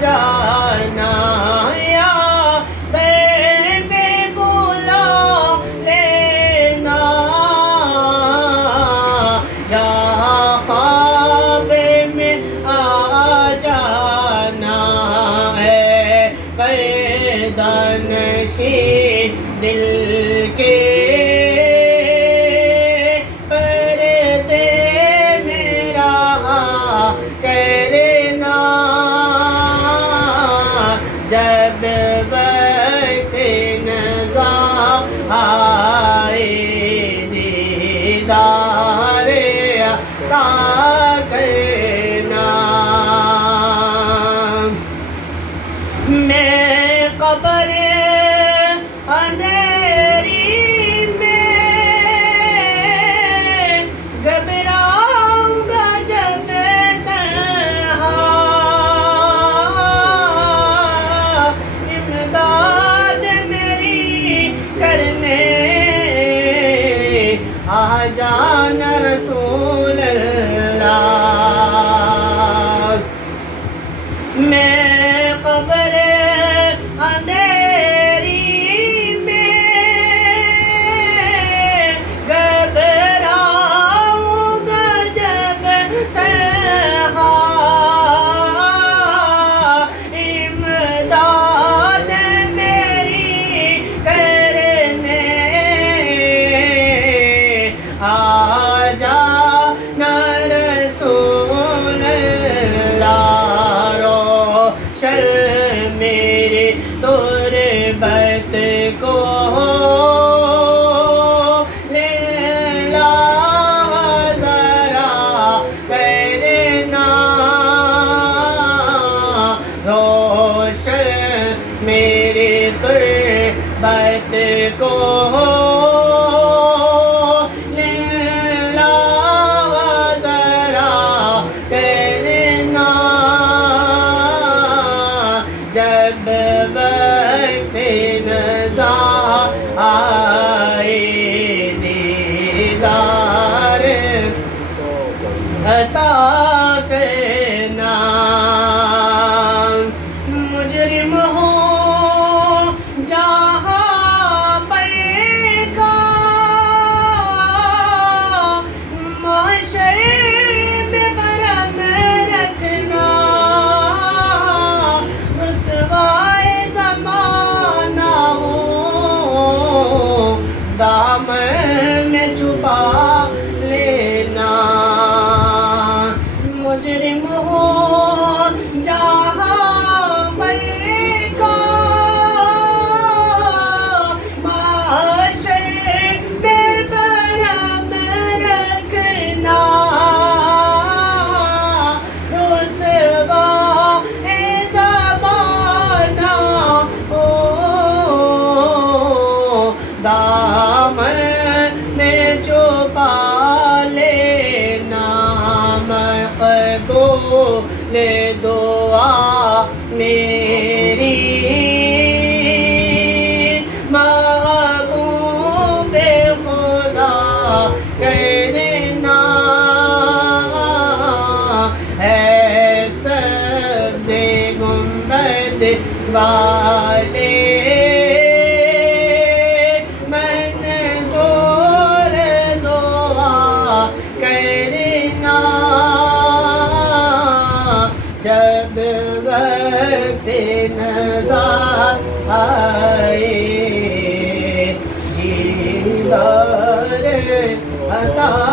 جانا یا در پہ بلا لینا یا خواب میں آ جانا ہے پردہ نشین دل کے جب وقت نظر آئے دیدار عطا کرنا میں قبر اندھیری میں گھبراؤں گا جب آ جانا رسول اللہ میں قبر اندھیری میں گھبراؤں گا جب تنہا امداد میری کرنے آ جانا رسول اللہ روشن میرے تربت کو لیلا ذرا کرنا روشن میرے تربت کو جب وقت نظر آئے دیدار عطا کرنا مجرم ہو جہاں پر کا معاشر میں برم رکھنا دامن میں چھپا لینا مجرم ہو جہاں پر کا معاشر میں برم رکھنا رسوا زمانہ ہو دامن میں چھپا لینا مقبول دعا میری محبوب خدا کرنا ہے سبز گنبد والے جب وقت نظر آئے دیدار عطا